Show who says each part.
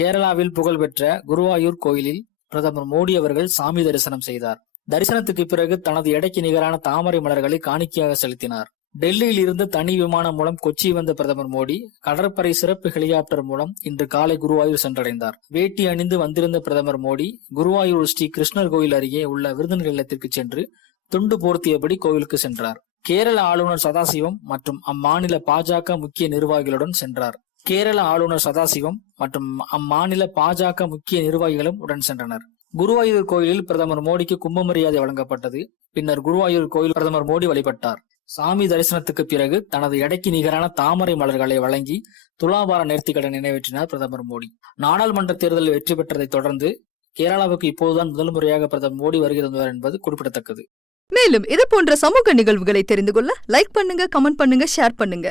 Speaker 1: கேரளாவில் புகழ்பெற்ற குருவாயூர் கோயிலில் பிரதமர் மோடி அவர்கள் சாமி தரிசனம் செய்தார். தரிசனத்துக்கு பிறகு தனது எடைக்கு நிகரான தாமரை மலர்களை காணிக்கையாக செலுத்தினார். டெல்லியில் இருந்து தனி விமானம் மூலம் கொச்சி வந்த பிரதமர் மோடி கடற்படை சிறப்பு ஹெலிகாப்டர் மூலம் இன்று காலை குருவாயூர் சென்றடைந்தார். வேட்டி அணிந்து வந்திருந்த பிரதமர் மோடி குருவாயூர் ஸ்ரீ கிருஷ்ணர் கோயில் அருகே உள்ள விருந்தினர் இல்லத்திற்கு சென்று துண்டு போர்த்தியபடி கோவிலுக்கு சென்றார். கேரள ஆளுநர் சதாசிவம் மற்றும் அம்மாநில பாஜக முக்கிய நிர்வாகிகளுடன் சென்றார். கேரள ஆளுநர் சதாசிவம் மற்றும் அம்மாநில பாஜக முக்கிய நிர்வாகிகளும் உடன் சென்றனர். குருவாயூர் கோயிலில் பிரதமர் மோடிக்கு கும்ப மரியாதை வழங்கப்பட்டது. பின்னர் குருவாயூர் கோயில் பிரதமர் மோடி வழிபட்டார். சாமி தரிசனத்துக்கு பிறகு தனது எடைக்கு நிகரான தாமரை மலர்களை வழங்கி துலாபார நேர்த்திக்கடன் நிறைவேற்றினார் பிரதமர் மோடி. நாடாளுமன்ற தேர்தலில் வெற்றி பெற்றதைத் தொடர்ந்து கேரளாவுக்கு இப்போதுதான் முதல் முறையாக பிரதமர் மோடி வருகை என்பது குறிப்பிடத்தக்கது.
Speaker 2: மேலும் இது போன்ற சமூக நிகழ்வுகளை தெரிந்து கொள்ள லைக் பண்ணுங்க கமெண்ட் பண்ணுங்க ஷேர் பண்ணுங்க.